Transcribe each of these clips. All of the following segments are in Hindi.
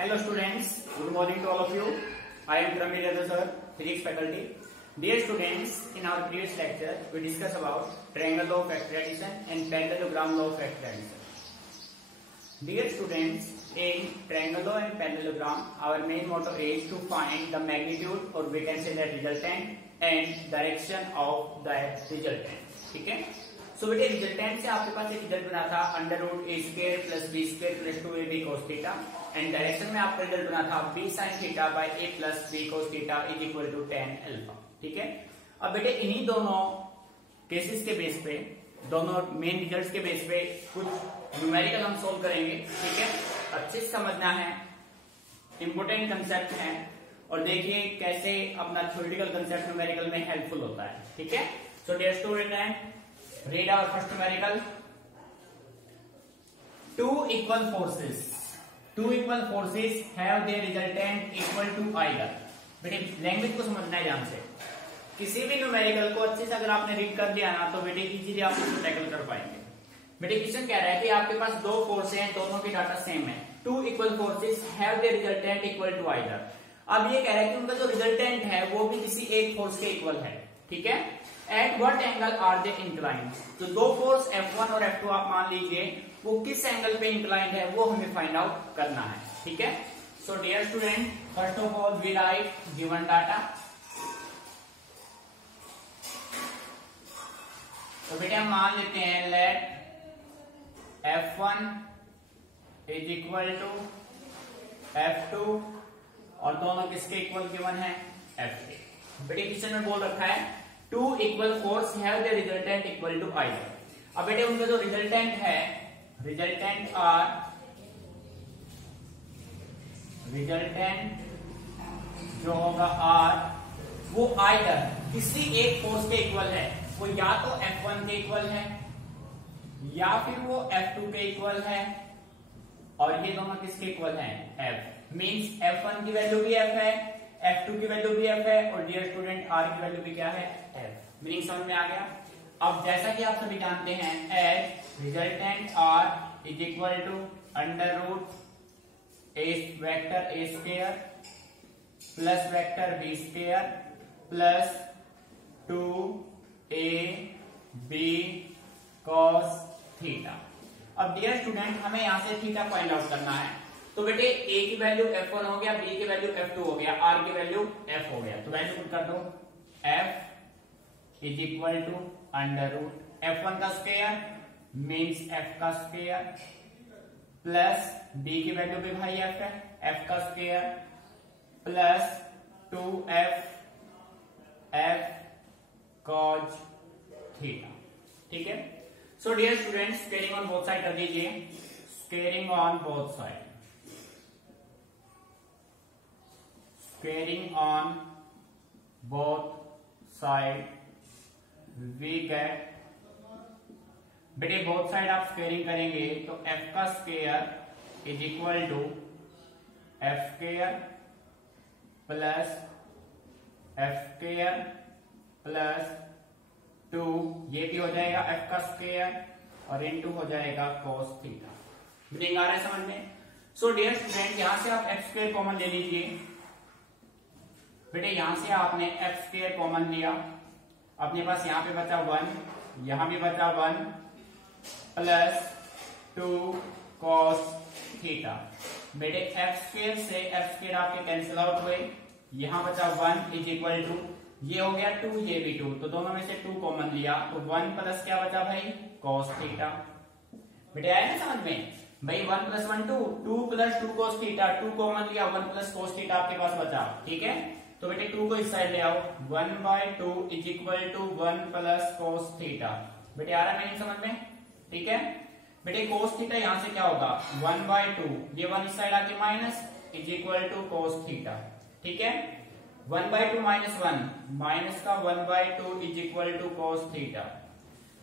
Hello students, good morning to all of you. I am Pramir Yadav sir, physics faculty. Dear students, in our previous lecture we discussed about triangle law of factorization and parallelogram law of factorization. Dear students, in triangle law and parallelogram our main motto is to find the magnitude or we can say the resultant and direction of the resultant. ठीक है, सो बेटे रिजल्टेंट से आपके पास एक रिजल्ट बना था under root A square plus B square plus 2ab cos theta and direction में आपका रिजल्ट बना था b sin theta by a plus b cos theta is equal to tan alpha. ठीक है, अब बेटे इन्हीं दोनों केसेस के बेस पे, दोनों मेन रिजल्ट्स के बेस पे कुछ न्यूमेरिकल हम सोल्व करेंगे. ठीक है, अच्छे से समझना है, इंपोर्टेंट कंसेप्ट है और देखिए कैसे अपना थ्योरेटिकल कंसेप्ट न्यूमेरिकल में हेल्पफुल होता है. ठीक है, so dear student, read our first numerical. Two equal forces have their resultant equal to either. बेटे लैंग्वेज को समझना है ध्यान से. किसी भी न्यूमेरिकल को अच्छे से अगर आपने रीड कर दिया ना तो बेटे इजीली आप इसको टैकल कर पाएंगे. बेटे क्वेश्चन कह रहा है कि आपके पास दो फोर्स हैं, दोनों की डाटा सेम है. Two equal forces have their resultant equal to either. अब ये कह रहा है कि उनका जो रिजल्टेंट है वो भी किसी एक फोर्स के इक्वल है. ठीक है, at what angle are they inclined. तो दो फोर्स F1 और F2 आप मान लीजिए वो किस एंगल पे इंक्लाइंड है वो हमें फाइंड आउट करना है. ठीक है, so dear student, first of all we write given data. तो बेटे हम मान लेते हैं let F1 is equal to F2 और दोनों किसके इक्वल गिवन है F के. बेटे क्वेश्चन में बोल रखा है two equal force have the resultant equal to either. अब बेटे उनका जो रिजल्टेंट है, रिजल्टेंट जो होगा आर वो आइदर किसी एक फोर्स के इक्वल है. वो या तो F1 के इक्वल है या फिर वो F2 के इक्वल है और ये दोनों किसके इक्वल हैं F. मींस F1 की वैल्यू भी F है, F2 की वैल्यू भी F है और डियर स्टूडेंट R की वैल्यू भी क्या है F. मीनिंग समझ में आ गया. अब जैसा कि आप सभी जानते हैं as resultant R is equal to under root a vector a square plus vector b square plus 2ab cos theta. अब डियर स्टूडेंट हमें यहां से थीटा फाइंड आउट करना है. तो बेटे a की वैल्यू F1 हो गया, b की वैल्यू F2 हो गया, r की वैल्यू f हो गया. तो वैल्यू पुट कर दो. f is equal to under root F1 का स्क्वायर मींस f का स्क्वायर प्लस b की वैल्यू भी भाई f है, f का square plus 2f cos theta. ठीक है, so dear students squaring on both side कर दीजिए. Squaring on both side, squaring on both side we get. बेटे बोथ साइड आप स्क्वेयरिंग करेंगे तो f का square is equal to f square plus f square plus 2, ये भी हो जाएगा f का स्क्वायर और इनटू हो जाएगा cos थीटा. मीनिंग आ रहा है समझ में. सो डियर स्टूडेंट यहां से आप f स्क्वायर कॉमन ले लीजिए. बेटे यहां से आपने f स्क्वायर कॉमन लिया, अपने पास यहां पे बचा 1, यहां भी बचा 1 प्लस 2 cos थीटा. बेटे f स्क्वायर से f स्क्वायर आपके कैंसिल आउट हुए, यहां बचा 1 इज इक्वल टू ये हो गया 2, ये भी 2, तो दोनों में से 2 कॉमन लिया तो 1 प्लस क्या बचा भाई cos थीटा. बेटे आया ना समझ में भाई. 1 plus 1 2, 2 plus 2 cos theta, 2 common लिया, 1 प्लस cos थीटा आपके पास बचा. ठीक है, तो बेटे 2 को इस साइड ले आओ. 1/2 is equal to 1 plus cos theta. बेटे आ रहा है समझ में. ठीक है, बेटे cos थीटा यहां से क्या होगा 1/2, ये 1 इस साइड आके minus is equal to cos theta. ठीक है, 1/2 माइनस 1 माइनस का 1/2 is equal to cos theta.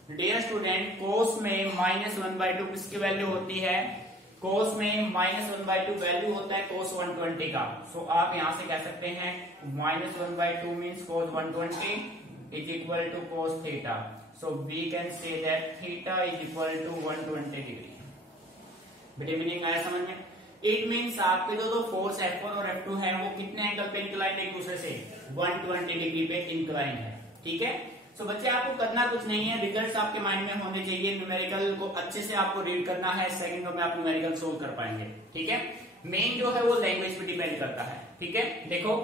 Dear student cos में माइनस 1/2 किसकी वैल्यू होती है? cos में माइनस 1/2 वैल्यू होता है cos 120 का. सो आप यहां से कह सकते हैं minus 1/2 means cos 120 is equal to cos theta. So we can say that theta is equal to 120 degree. बेटे मीनिंग आया समझ में? इट मीन्स आपके जो दो फोर्स F1 और F2 है वो कितने एंगल पे इंक्लाइन एक दूसरे से 120 डिग्री पे इंक्लाइन है। ठीक है, सो बच्चे आपको करना कुछ नहीं है, रिजल्ट्स आपके माइंड में होने चाहिए, न्यूमेरिकल को अच्छे से आपको रीड करना है, सेकंडों में आप न्यूमेरिकल सोल्व कर पाएंगे। ठीक है, मेन जो है वो लैंग्वेज पे डिपेंड करता है। ठीक है, देखो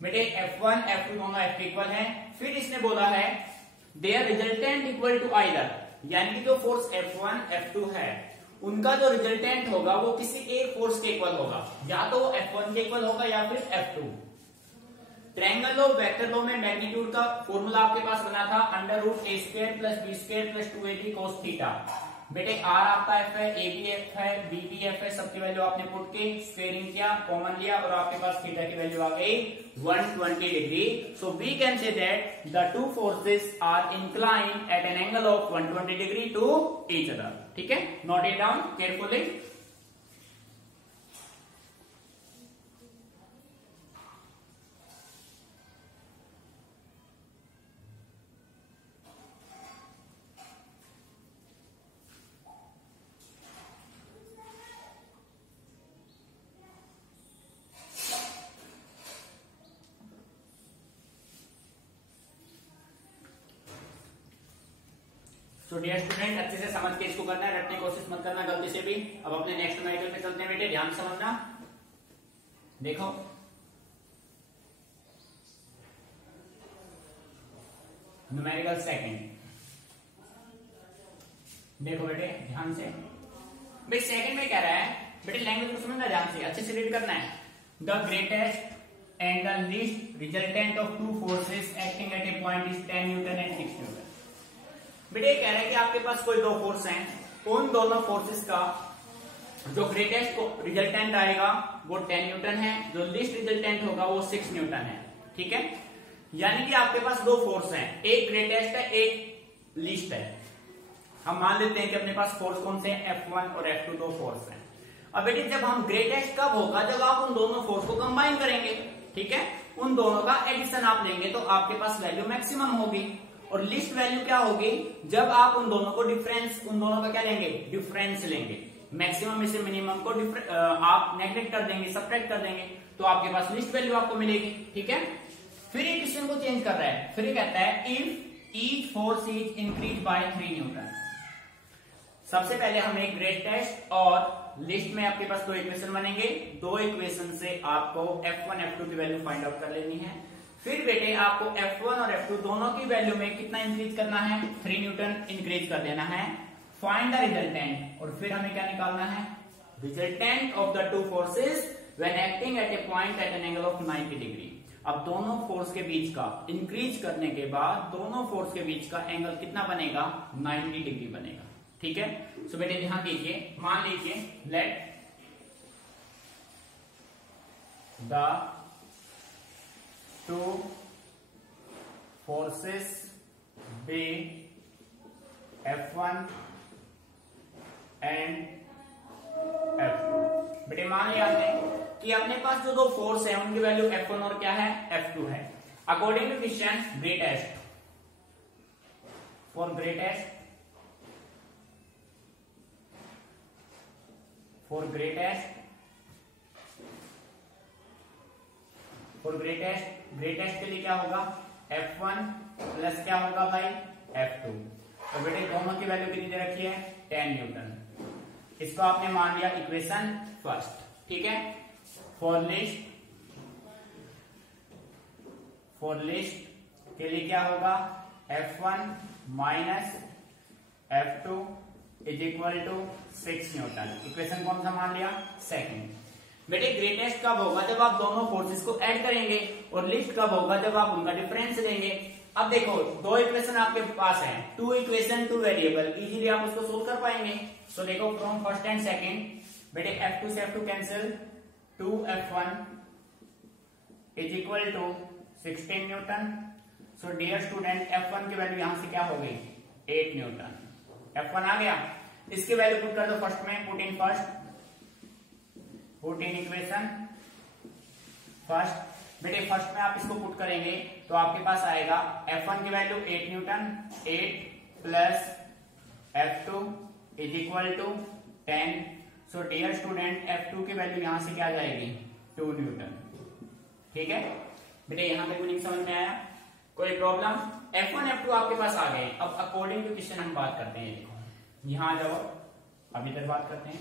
बेटे F1 F2 दोनों F के इक्वल है, फिर इसने बोला है their resultant equal to either, यानी कि जो फोर्स F1 F2 है उनका जो रिजल्टेंट होगा वो किसी एक फोर्स के इक्वल होगा, या तो वो F1 के इक्वल होगा या फिर F2। Triangle of vector law में मैग्नीट्यूड का फॉर्मूला आपके पास बना था √a² + b² + 2ab cos theta. बेटे r आपका f है, a भी f है, b भी f है, सबकी वैल्यू आपने पुट के स्क्वायरिंग किया, कॉमन लिया और आपके पास थीटा की वैल्यू आ गई 120 degree. So we can say that the two forces are inclined at an angle of 120 degree to each other. ठीक है, नोट इट डाउन केयरफुली। तो डियर स्टूडेंट अच्छे से समझ के इसको करना है, रटने की कोशिश मत करना गलती से भी। अब अपने नेक्स्ट न्यूमेरिकल पे चलते हैं बेटे, ध्यान से समझना। देखो न्यूमेरिकल सेकंड, देखो बेटे ध्यान से, भाई सेकंड में क्या रहा है बेटे, लैंग्वेज को समझना ध्यान से, अच्छे से रीड करना है। The greatest and the least resultant of two forces acting at a point is 10 Newton and 6 Newton. बेटे कह रहा है कि आपके पास कोई दो फोर्स हैं, उन दोनों फोर्सेस का जो ग्रेटेस्ट रिजल्टेंट आएगा वो 10 न्यूटन है, जो लीस्ट रिजल्टेंट होगा वो 6 न्यूटन है। ठीक है, यानी कि आपके पास दो फोर्स हैं, एक ग्रेटेस्ट है एक लीस्ट है। हम मान लेते हैं कि अपने पास फोर्स कौन से हैं, F1 और F2 दो फोर्स हैं। अब बेटे जब हम ग्रेटेस्ट कब होगा, जब आप उन दोनों फोर्स को कंबाइन करेंगे। ठीक है, उन दोनों का एडिशन आप लेंगे तो आपके पास वैल्यू मैक्सिमम होगी, और लिस्ट वैल्यू क्या होगी, जब आप उन दोनों को डिफरेंस, उन दोनों का क्या लेंगे, डिफरेंस लेंगे। मैक्सिमम में से मिनिमम को आप नेगलेक्ट कर देंगे, सब्ट्रैक्ट कर देंगे, तो आपके पास लिस्ट वैल्यू आपको मिलेगी। ठीक है, फिर ये क्वेश्चन को चेंज कर रहा है, फिर ये कहता है if each force is increase by 3 Newton. सबसे पहले हम एक ग्रेटेस्ट और लिस्ट में आपके पास दो इक्वेशन बनेंगे, दो इक्वेशन से आपको F1 F2 की वैल्यू फाइंड आउट कर लेनी है। फिर बेटे आपको F1 और F2 दोनों की वैल्यू में कितना इंक्रीज करना है, 3 न्यूटन इंक्रीज कर देना है। फाइंड द रिजल्टेंट, और फिर हमें क्या निकालना है, resultant of the two forces when acting at a point at an angle of 90 degree. अब दोनों फोर्स के बीच का इंक्रीज करने के बाद दोनों फोर्स के बीच का एंगल कितना बनेगा, 90 डिग्री बनेगा। ठीक है, सो बेटे ध्यान दीजिए, मान लीजिए let the two forces be F1 and F2। बेटे मान लिया हमने कि अपने पास जो दो फोर्स है उनकी वैल्यू F1 और क्या है, F2 है। According to question greatest, for greatest greatest के लिए क्या होगा, F1 प्लस क्या होगा भाई, F2। तो बेटे दोनों की वैल्यू कितनी दे रखी है, 10 न्यूटन। इसको आपने मान लिया इक्वेशन फर्स्ट। ठीक है, फॉर लिस्ट के लिए क्या होगा, F1 minus F2 is equal to 6 newton. Equation कौन सा मान लिया, सेकंड। बेटे ग्रेटेस्ट कब होगा, जब आप दोनों फोर्सेस को ऐड करेंगे, और लिस्ट कब होगा, जब आप उनका डिफरेंस लेंगे। अब देखो दो इक्वेशन आपके पास है, two equation two variable, easily आप उसको सोल्व कर पाएंगे। सो देखो फ्रॉम फर्स्ट एंड सेकंड, बेटे F2 से F2 cancel, 2F1 is equal to 16 newton. So dear student F1 की वैल्यू यहां से क्या हो गई, 8 न्यूटन। F1 आ गया, इसकी वैल्यू पुट कर दो फर्स्ट में, put in first, put in equation first. बेटे फर्स्ट में आप इसको पुट करेंगे तो आपके पास आएगा F1 की value 8 newton, 8 plus F2 is equal to 10 so dear student F2 की वैल्यू यहां से क्या आ जाएगी 2 न्यूटन। ठीक है बेटे, यहां तक मीनिंग समझ में आया? कोई प्रॉब्लम? F1 F2 आपके पास आ गए। अब अकॉर्डिंग टू क्वेश्चन हम बात करते हैं। देखो यहां आ जाओ, अभी तक बात करते हैं।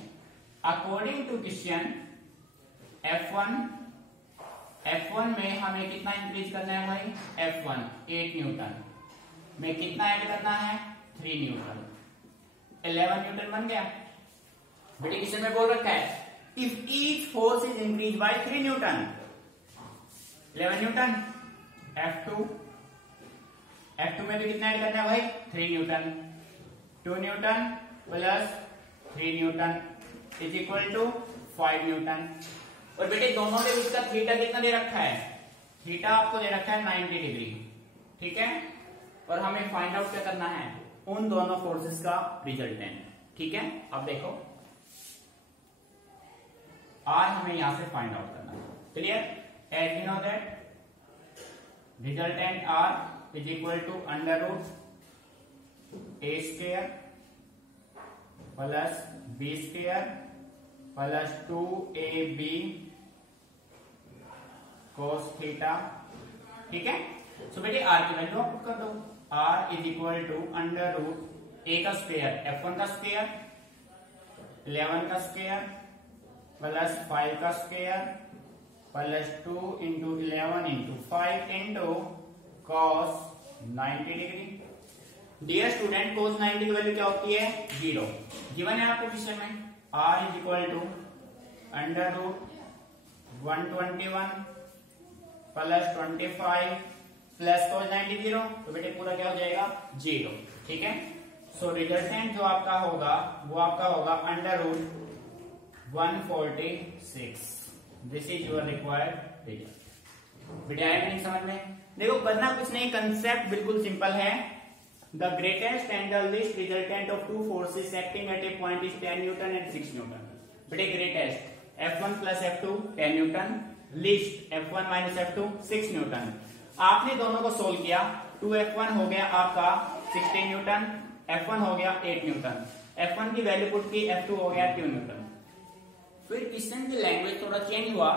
अकॉर्डिंग टू क्वेश्चन F1 में हमें कितना इंक्रीज करना है भाई? F1 8 न्यूटन में कितना ऐड करना है? 3 न्यूटन। 11 न्यूटन बन गया बेटे। क्वेश्चन में बोल रखा है if each force is increase by 3 newton, 11 newton. F2 में भी कितना ऐड करना है भाई? 3 newton. 2 newton plus 3 newton is equal to 5 newton. और बेटे दोनों के बीच का थीटा कितना दे रखा है? थीटा आपको दे रखा है 90 डिग्री। ठीक है, और हमें फाइंड आउट क्या करना है? उन दोनों फोर्सेस का रिजल्टेंट। ठीक है, अब देखो आर हमें यहां से फाइंड आउट करना है। Clear? As you know that resultant R is equal to under root A square plus B square plus 2ab cos theta. ठीक है, सो बेटे आर की वैल्यू आप पुट कर दो। R is equal to under root A का स्क्वायर F1 का स्क्वायर 11 का स्क्वायर प्लस 5 का square plus 2 into 11 into 5 into cos 90 degree. Dear student cos 90 की वैल्यू क्या होती है? 0। गिवन है आपको क्वेश्चन में R is equal to under root 121 plus 25 plus cos 90 0। तो बेटे पूरा क्या हो जाएगा? 0। ठीक है, सो रिजल्टेंट जो आपका होगा वो आपका होगा under root 146। This is your required result. बेटे आया नहीं समझ में? देखो करना कुछ नहीं, कंसेप्ट बिल्कुल सिंपल है। The greatest and the least resultant of two forces acting at a point is 10 Newton and 6 Newton. बेटे greatest F1 plus F2 10 Newton, least F1 minus F2 6 Newton। आपने दोनों को सोल्व किया, 2F1 हो गया आपका 16 न्यूटन, F1 हो गया 8 न्यूटन। F1 की वैल्यू पुट की, F2 हो गया 2 न्यूटन। फिर क्वेश्चन की लैंग्वेज थोड़ा चेंज हुआ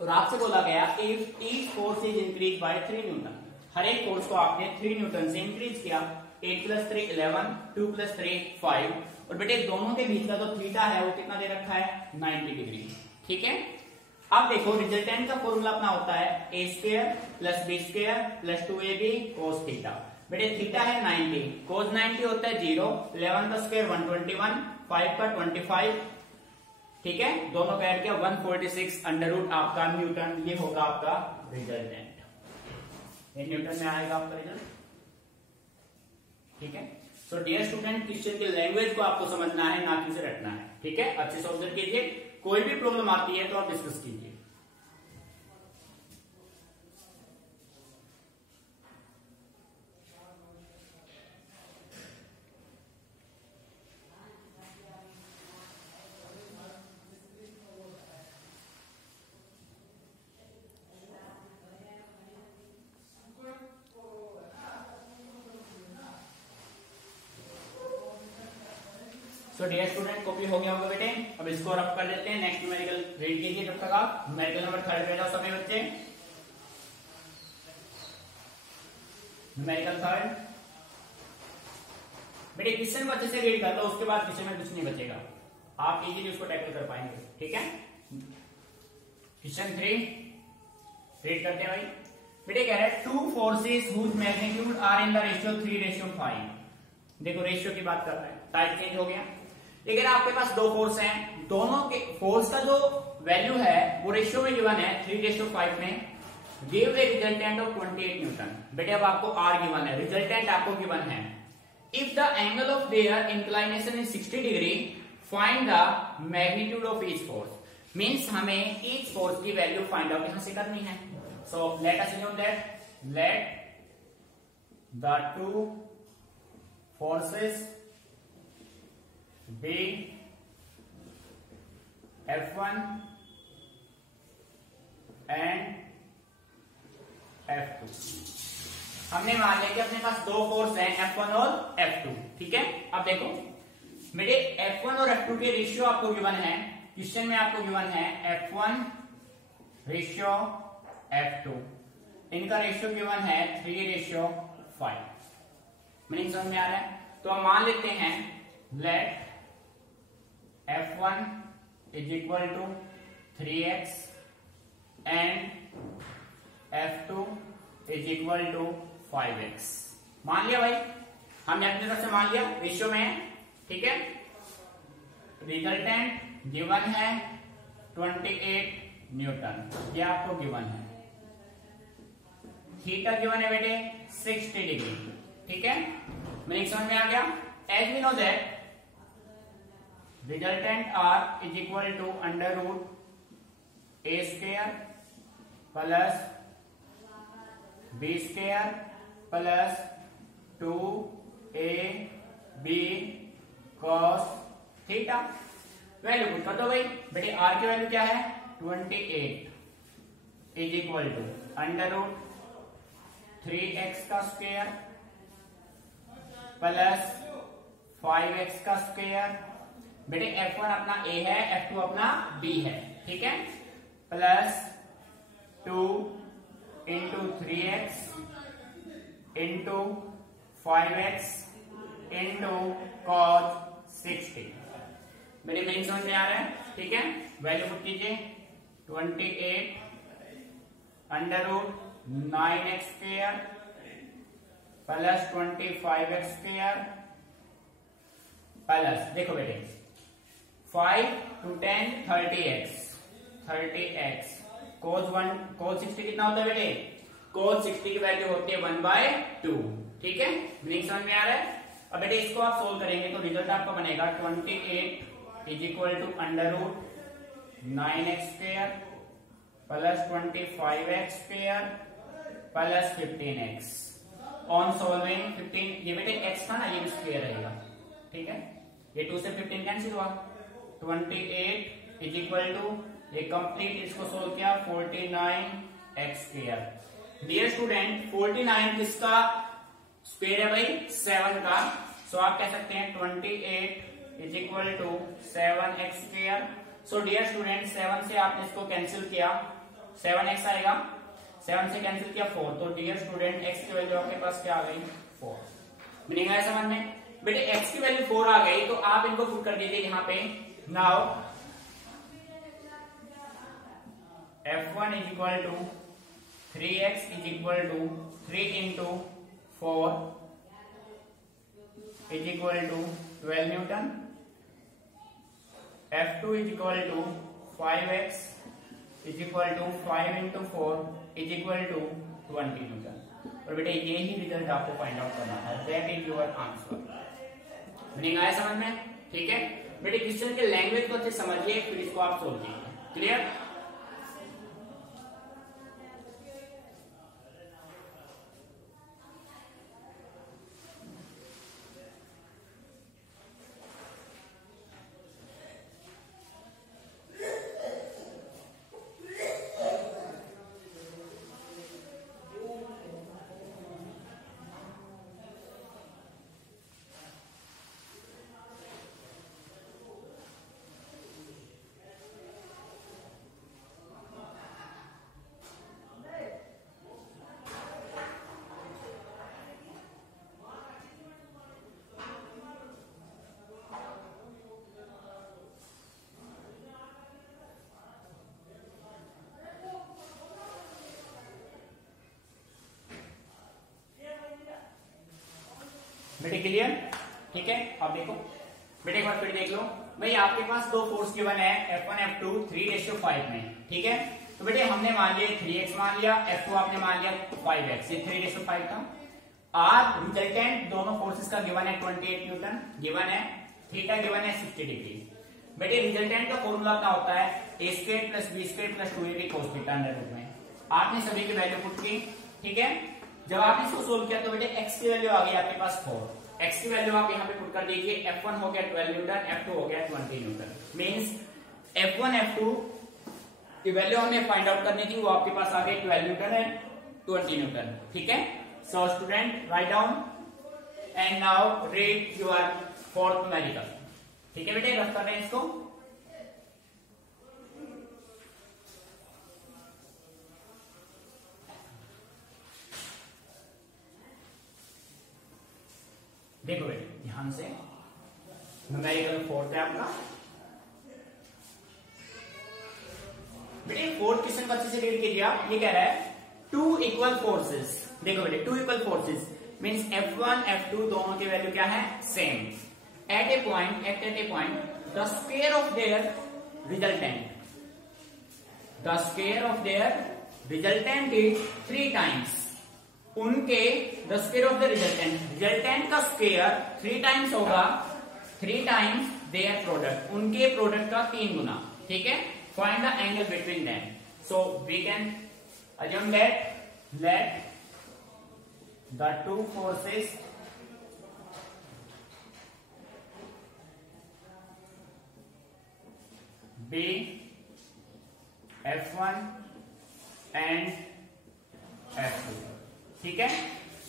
और आपसे बोला गया if each force is increase by 3 newton. हर एक फोर्स को आपने 3 न्यूटन से इंक्रीज किया। 8 प्लस 3 11, 2 प्लस 3 5। और बेटे दोनों के बीच का जो थीटा है वो कितना दे रखा है? 90 डिग्री। ठीक है, अब देखो रिजल्टेंट का फॉर्मूला अपना होता है a square plus b square plus 2ab cos theta. बेटे थीटा है 90, cos 90 होता है 0, 11 का स्क्वायर 121, 5 का 25। ठीक है, दोनों का ऐड किया 146 अंडर रूट आपका न्यूटन। ये होगा आपका रिजल्टेंट, न्यूटन में आएगा आपका रिजल्ट। ठीक है, सो डियर स्टूडेंट क्वेश्चन की लैंग्वेज को आपको समझना है, ना कि उसे रटना है। ठीक है, अच्छे से ऑब्जर्व कीजिए। कोई भी प्रॉब्लम आती है तो आप डिस्कस कीजिए। सो डियर स्टूडेंट कॉपी हो गया होगा बेटे, अब इसको रफ कर लेते हैं। नेक्स्ट न्यूमेरिकल रीड कीजिए जब तक आप न्यूमेरिकल नंबर 3 पे जाओ सभी बच्चे। न्यूमेरिकल 3 बेटे क्वेश्चन को अच्छे से रीड कर लो, उसके बाद क्वेश्चन में कुछ नहीं बचेगा, आप इजीली उसको टैकल कर पाएंगे। ठीक है, क्वेश्चन 3 रीड करते हैं भाई। बेटे कह रहा है two forces whose magnitude are in the ratio 3:5। देखो रेशियो की बात कर रहा है, टाइप चेंज हो गया। लेकिन आपके पास दो फोर्स हैं, दोनों के फोर्स का जो वैल्यू है वो रेशियो में गिवन है 3:5 में। Give a resultant of 28 Newton. बेटे अब आपको आर गिवन है, रिजल्टेंट आपको गिवन है। If the angle of their inclination is 60 degree, find the magnitude of each force. Means हमें ईच फोर्स की वैल्यू फाइंड आउट यहां से करनी है। So let us assume that let the to forces be F1 and F2। हमने मान लिया कि अपने पास दो फोर्स हैं F1 और F2। ठीक है, अब देखो बेटे F1 और F2 के रेशियो आपको गिवन है, क्वेश्चन में आपको गिवन है F1 रेशियो F2, इनका रेशियो गिवन है 3:5। मीनिंग समझ में आ रहा है? तो हम मान लेते हैं let F1 is equal to 3x and F2 is equal to 5x। मान लिया भाई, हमने अपनी तरफ से मान लिया, रेशियो में है, ठीक है। रिजल्टेंट गिवन है 28 न्यूटन, ये आपको गिवन है। थीटा गिवन है बेटे 60 डिग्री, ठीक है। मीनिंग समझ में आ गया? As we know that resultant R is equal to √a² plus b² plus 2ab cos theta. Value put कर दो भाई। बेटे आर की वैल्यू क्या है? 28 is equal to √3x² plus 5x²। बेटे F1 अपना A है, F2 अपना B है, ठीक है। Plus 2 into 3x into 5x into cos 60। मेरी मेन समझ में आ रहा है, ठीक है। वैल्यू पुट कीजिए 28 √9x² प्लस 25x² प्लस देखो बेटे 5 to 10 30x cos 60 कितना होता है बेटे? cos 60 की वैल्यू होती है 1/2, ठीक है। मीनिंग समझ में आ रहा है? अब बेटे इसको आप सोल्व करेंगे तो रिजल्ट आपका बनेगा 28 is equal to √9x² plus 25x² plus 15x। On solving 15, ये बेटे x था ना, ये भी स्क्वायर रहेगा, ठीक है। ये 2 से 15 कैंसिल हुआ, 28 इज इक्वल टू, ये कंप्लीट इसको सोल्व किया 49x²। डियर स्टूडेंट 49 किसका स्क्वायर है भाई? 7 का। सो आप कह सकते हैं 28 is equal to 7x²। So dear student 7 से आपने इसको कैंसिल किया, 7x आएगा, 7 से कैंसिल किया 4। तो डियर स्टूडेंट x की वैल्यू आपके पास क्या आ गई? 4। मीनिंग आया समझ में? बेटे x की वैल्यू 4 आ गई तो आप इनको पुट कर दीजिए यहाँ पे। Now F1 is equal to 3x is equal to 3 into 4 is equal to 12 newton. F2 is equal to 5x is equal to 5 into 4 is equal to 20 newton. और बेटे ये ही रिजल्ट आपको फाइंड आउट करना है, that is your answer. Meaning आया समझ में? ठीक है बेटे, क्वेश्चन के लैंग्वेज को अच्छे समझिए, फिर इसको आप सोल्व कीजिए। क्लियर? बेटे क्लियर? ठीक है, अब देखो बेटे एक बार फिर देख लो भाई, आपके पास दो फोर्स गिवन है F1 F2 3:5 में, ठीक है। तो बेटे हमने मान लिया 3x मान लिया, F2 आपने मान लिया 5x, ये 3:5 था। आर रिजल्टेंट दोनों फोर्सेस का गिवन है 28 न्यूटन गिवन है, थीटा गिवन है 60 डिग्री। बेटे रिजल्टेंट का फॉर्मूला क्या होता है? a² + b² + 2ab cos theta under root में। आपने सभी की वैल्यू पुट की, ठीक है। जब आपने इसको सोल्व किया तो बेटे x की वैल्यू आ गई आपके पास 4। x की वैल्यू आप यहाँ पे पुट कर दीजिए, F1 हो गया 12 न्यूटन, F2 हो गया 20 न्यूटन। मींस F1 F2 की वैल्यू हमें फाइंड आउट करनी थी, वो आपके पास आ गई 12 न्यूटन है 20 न्यूटन, ठीक है। So student write down and now read your fourth numerical. ठीक है बेटे, रफ कर रहे हैं इसको। देखो बेटे ध्यान से, न्यूमेरिकल फोर्थ है आपका बेटे। फोर्थ क्वेश्चन को अच्छे से रीड कीजिए आप। ये कह रहा है टू इक्वल फोर्सेस। देखो बेटे to equal forces means F1 F2 दोनों की वैल्यू क्या है, same. At a point the square of their resultant is 3 times. उनके the square of the resultant का स्क्वायर 3 टाइम्स होगा, 3 टाइम्स देयर प्रोडक्ट, उनके प्रोडक्ट का 3 गुना। ठीक है, find the angle between them. So we can assume that let the two forces be F1 and F2। ठीक है,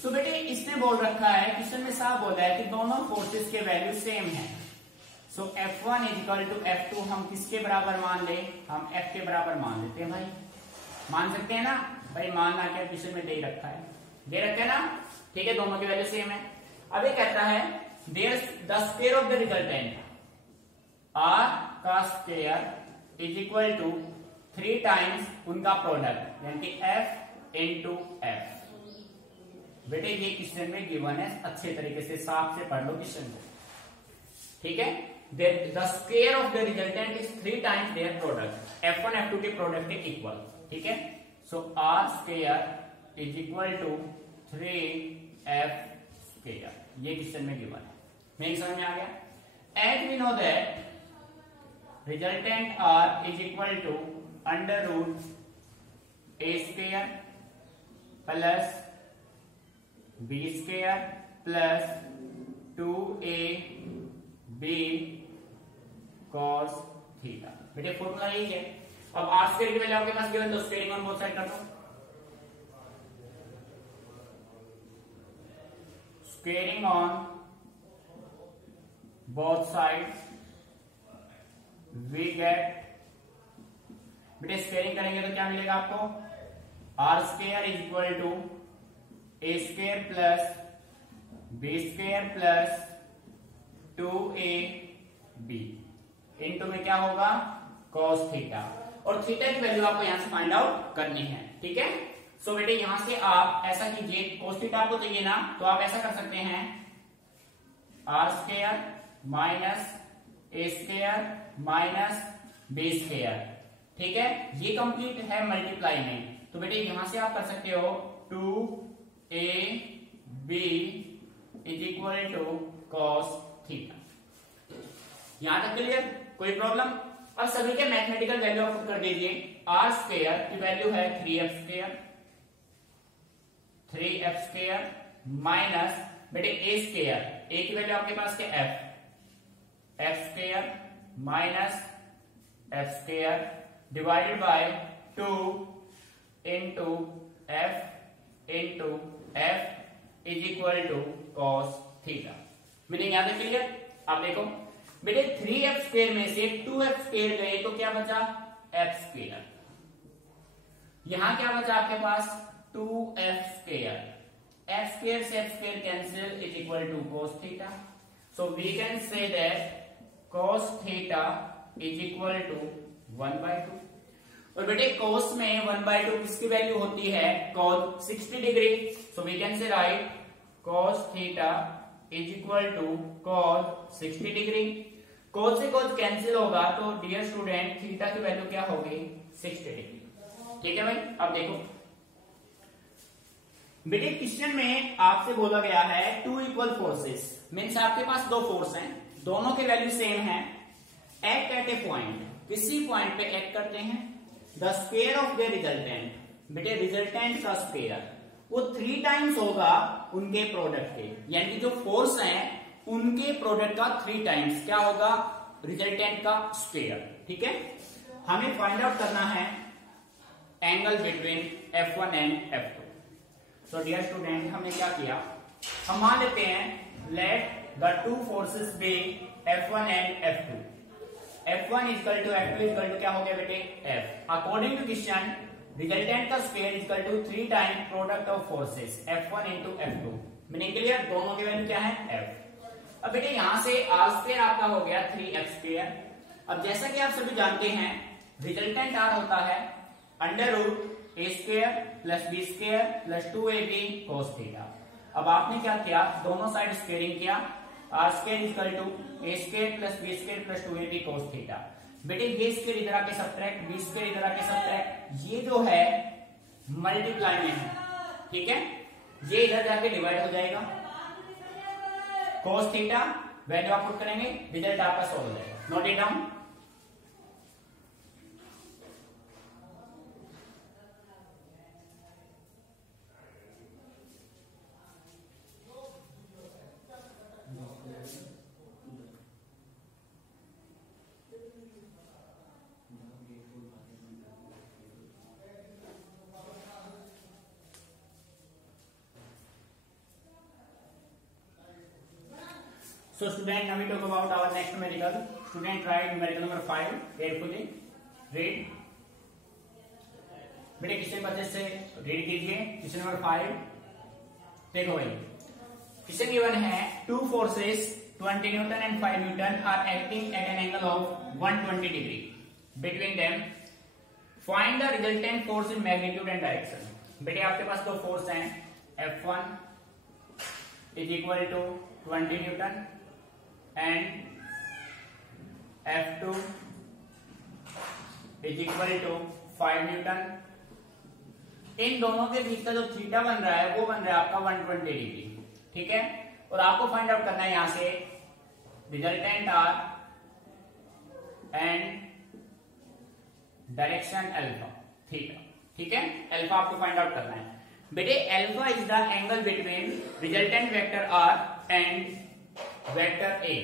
सो बेटे इसने बोल रखा है, क्वेश्चन में साफ बोला है कि दोनों फोर्सेस के वैल्यू सेम है। सो F1 इक्वल टू F2 हम किसके बराबर मान ले, हम F के बराबर मान लेते हैं भाई। मान सकते हैं ना भाई, मानना क्या क्वेश्चन में दे रखा है, दे रखा है ना। ठीक है, दोनों की वैल्यू सेम है। अब ये कहता है there the square of the resultant, R का square is equal to 3 times उनका प्रोडक्ट, यानी कि F इंटू F। बेटे ये क्वेश्चन में गिवन है, अच्छे तरीके से साफ से पढ़ लो क्वेश्चन को। ठीक है, the square of the resultant is 3 times their product, F1 F2 के प्रोडक्ट के इक्वल। ठीक है, so R square is equal to 3F square, ये क्वेश्चन में गिवन है। मेरी समझ में आ गया। As we know that resultant R is equal to under root A square plus B square plus 2ab cos theta. बेटे फॉर्मूला यही है। अब आर स्क्वायर की वैल्यू आपके पास गिवन, तो स्क्वायरिंग ऑन बोथ साइड कर दो। Squaring on both side we get, बेटे स्क्वेयरिंग करेंगे तो क्या मिलेगा आपको, R square is equal to A square plus B square plus 2ab into में क्या होगा, cos थीटा। और थीटा की वैल्यू आपको यहां से फाइंड आउट करनी है। ठीक है, सो बेटे यहां से आप ऐसा कीजिए, cos थीटा आपको चाहिए ना, तो आप ऐसा कर सकते हैं R square minus a square minus b square. ठीक है, ये कंप्लीट है मल्टीप्लाई में, तो बेटे यहां से आप कर सकते हो 2ab is equal to cos theta. यहां तक क्लियर, कोई प्रॉब्लम। अब सभी के मैथमेटिकल वैल्यू आप कर दीजिए। आर स्क्वायर की वैल्यू है 3f स्क्वायर माइनस बेटे ए स्क्वायर, ए की वैल्यू आपके पास क्या f square minus f square divided by 2 into f is equal to cos theta. Meaning याद है क्लियर। आप देखो बेटे 3f स्क्वायर में से 2f स्क्वायर गए तो क्या बचा, f स्क्वायर। यहां क्या बचा आपके पास 2f स्क्वायर, f स्क्वायर से f square cancel is equal to cos theta. So we can say that cos theta is equal to 1/2। और बेटे cos में 1/2 किसकी वैल्यू होती है, cos 60 degree. So we can say write cos theta is equal to cos 60 degree. cos से cos कैंसिल होगा तो डियर स्टूडेंट थीटा की वैल्यू क्या होगी, 60 डिग्री। ठीक है भाई, अब देखो बेटे क्वेश्चन में आपसे बोला गया है टू इक्वल फोर्सेस, मीन्स आपके पास दो फोर्स हैं, दोनों के वैल्यू सेम है। एक्ट एट ए पॉइंट, किसी पॉइंट पे एक्ट करते हैं। The square of the resultant, बेटे रिजल्टेंट का स्क्वायर वो 3 टाइम्स होगा उनके प्रोडक्ट के, यानी कि जो फोर्स हैं उनके प्रोडक्ट का 3 टाइम्स क्या होगा, रिजल्टेंट का स्क्वायर। ठीक है, हमें फाइंड आउट करना है angle between F1 and F2। तो डियर स्टूडेंट हमने क्या किया, हम मान लेते हैं let the two forces be F1 and F2। F1 equal to F2 equal to क्या हो गया बेटे F। According to question resultant का square equal to 3 time product of forces F1 into F2। Meaning clear, दोनों की वैल्यू क्या है F। अब बेटे यहां से R स्क्वायर आपका हो गया 3F स्क्वायर। अब जैसा कि आप सभी जानते हैं रिजल्टेंट R होता है अंडर रूट ए square plus B square plus 2ab cos theta. अब आपने क्या किया, दोनों साइड स्क्वेयरिंग किया, R square equal to A square plus B square plus 2ab cos theta. बेटे ये स्क्वायर इधर आके सब्ट्रैक्ट, बी स्क्वायर इधर आके सब्ट्रैक्ट, ये जो है मल्टीप्लाई में है, ठीक है, ये इधर जाके डिवाइड हो जाएगा। cos थीटा वैल्यू आप पुट करेंगे, रिजल्ट आपका सॉल्व हो जाएगा। Note it down. So student, now we talk about our next numerical. Student, try numerical number 5 carefully. Read. बेटे क्वेश्चन को अच्छे से रीड कीजिए। क्वेश्चन नंबर 5 देखो भाई, क्वेश्चन गिवन है two forces 20 newton and 5 newton are acting at an angle of 120 degree between them, find the resultant force in magnitude and direction. बेटे आपके पास दो फोर्स हैं, F1 is equal to 20 newton and F2 is equal to 5 newton. इन दोनों के बीच का जो थीटा बन रहा है वो बन रहा है आपका 120 डिग्री, ठीक है। और आपको फाइंड आउट करना है यहां से रिजल्टेंट R एंड डायरेक्शन अल्फा थीटा, ठीक है। अल्फा आपको फाइंड आउट करना है बेटे। Alpha is the angle between resultant vector R and vector A,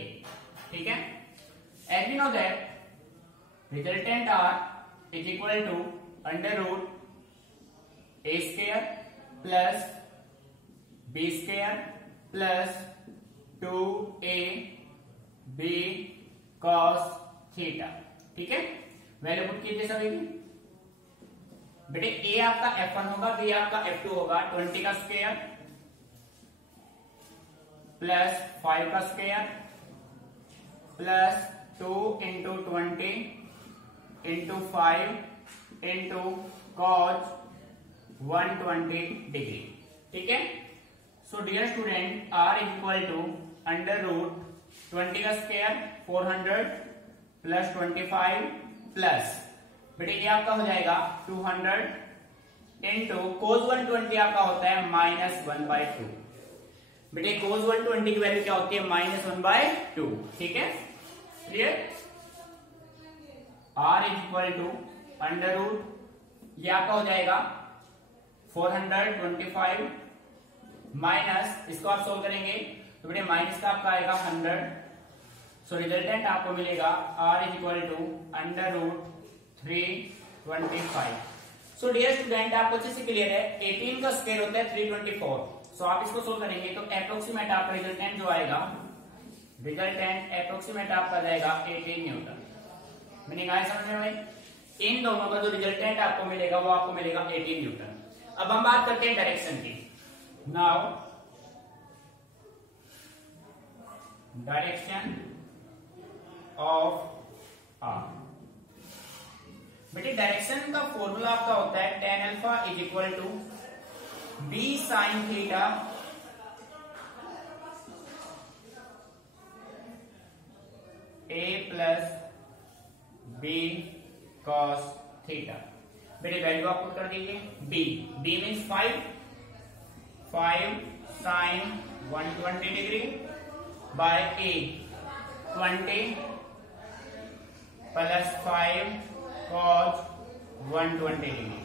ठीक है। As we know that resultant R is equal to under root A square plus B square plus 2ab cos theta, ठीक है। वैल्यू पुट कीजिए सभी की। बेटे A आपका F1 होगा, B आपका F2 होगा। 20 का स्क्वायर प्लस 5 का square plus 2 into 20 into 5 into cos 120 degree, ठीक है। So dear student, R is equal to under root 20 का स्क्वायर 400 प्लस 25 प्लस बेटे ये आपका हो जाएगा 200 इंटू cos 120 आपका होता है -1/2। बेटे cos 120 की वैल्यू क्या होती है -1/2, ठीक है। Clear. R is equal to under root ये आपका हो जाएगा 425 माइनस, इसको आप सोल्व करेंगे तो बेटे माइनस का आपका आएगा 100। सो रिजल्टेंट आपको मिलेगा R is equal to under root 325। So dear student, आपको अच्छे से क्लियर है 18 का स्क्वायर होता है 324। सो आप इसको सोल्व करेंगे तो अप्रोक्सीमेट आपका रिजल्टेंट जो आएगा, रिजल्टेंट अप्रोक्सीमेट आपका जाएगा 18 न्यूटन। मीनिंग आया समझ में भाई। इन दोनों का जो रिजल्टेंट आपको मिलेगा वो आपको मिलेगा 18 न्यूटन। अब हम बात करते हैं डायरेक्शन की। Now direction of R। बेटे डायरेक्शन का फॉर्मूला आपका होता है tan alpha is equal to b sin theta a plus b cos theta. बेटे वैल्यू आप पुट कर दीजिए। b means 5 sin 120 degree by a 20 plus 5 cos 120 degree.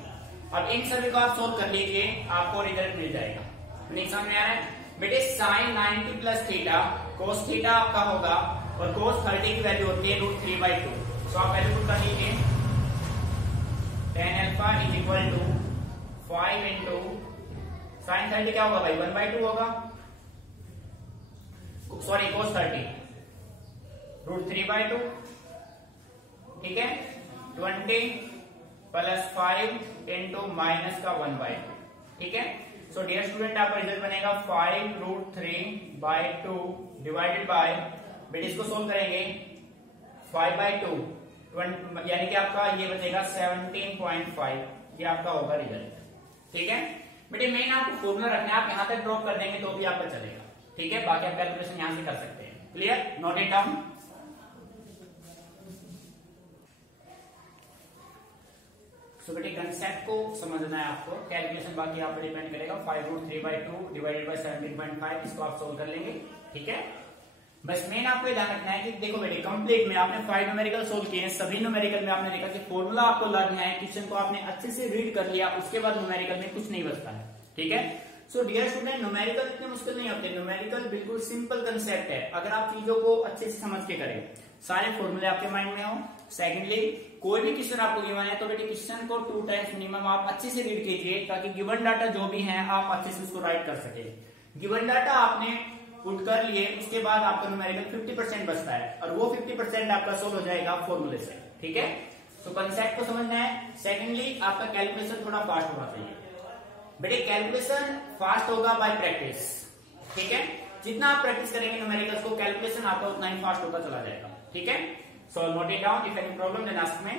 अब इन सभी को आप सोल्व कर लीजिए, आपको रिजल्ट मिल जाएगा। नहीं समझ में आ रहा है बेटे। sin 90 plus theta cos theta आपका होगा और cos 30 की वैल्यू होती है √3/2। सो आप वैल्यू पुट कर लीजिए। tan alpha is equal to 5 into sin 30 क्या होगा भाई 1/2 होगा, सॉरी cos 30 √3/2, ठीक है, 20 + 5 इंटू माइनस का 1/2, ठीक है। सो डियर स्टूडेंट आपका रिजल्ट बनेगा 5√3/2 डिवाइडेड बाय, बेटा इसको सोल्व करेंगे 5/2 यानी कि आपका ये बचेगा 17.5, ये आपका होगा रिजल्ट, ठीक है। बेटे मेन आपको फॉर्मूला रखना है, आप यहां तक ड्रॉप कर देंगे तो भी आपका चलेगा, ठीक है। बाकी आप कैलकुलेशन यहां से कर सकते हैं। Clear, note it down. So बेटे कंसेप्ट को समझना है आपको, कैलकुलेशन बाकी आप पर डिपेंड करेगा। 5√3/2 डिवाइडेड बाय 17.5, इसको आप सोल्व कर लेंगे, ठीक है। बस मेन आपको ये ध्यान रखना है कि देखो बेटे कंप्लीट में आपने 5 न्यूमेरिकल सोल्व किए हैं, सभी न्यूमेरिकल में आपने देखा कि फॉर्मूला आपको लर्न है, क्वेश्चन को आपने अच्छे से रीड कर लिया, उसके बाद न्यूमेरिकल में कुछ नहीं बचता है, ठीक है। सो डियर स्टूडेंट न्यूमेरिकल इतने मुश्किल नहीं होते, न्यूमेरिकल बिल्कुल सिंपल कंसेप्ट है अगर आप चीजों को अच्छे से समझ के करें, सारे फॉर्मूले आपके माइंड में हो। सेकेंडली कोई भी क्वेश्चन आपको गिवन है तो बेटे क्वेश्चन को 2 टाइम्स मिनिमम आप अच्छे से रीड कीजिए, ताकि गिवन डाटा जो भी है आप अच्छे से उसको राइट कर सके। गिवन डाटा आपने पुट कर लिए, उसके बाद आपका न्यूमेरिकल 50% बचता है और वो 50% आपका सोल्व हो जाएगा फॉर्मूले से, ठीक है। तो कंसेप्ट को समझना है। सेकेंडली आपका कैलकुलेशन थोड़ा फास्ट होना चाहिए। बेटे कैलकुलेशन फास्ट होगा बाय प्रैक्टिस, ठीक है। जितना आप प्रैक्टिस करेंगे न्यूमेरिकल्स को, कैलकुलेशन आपका उतना ही फास्ट होता चला जाएगा, ठीक है। So note it down, if any problem then ask me.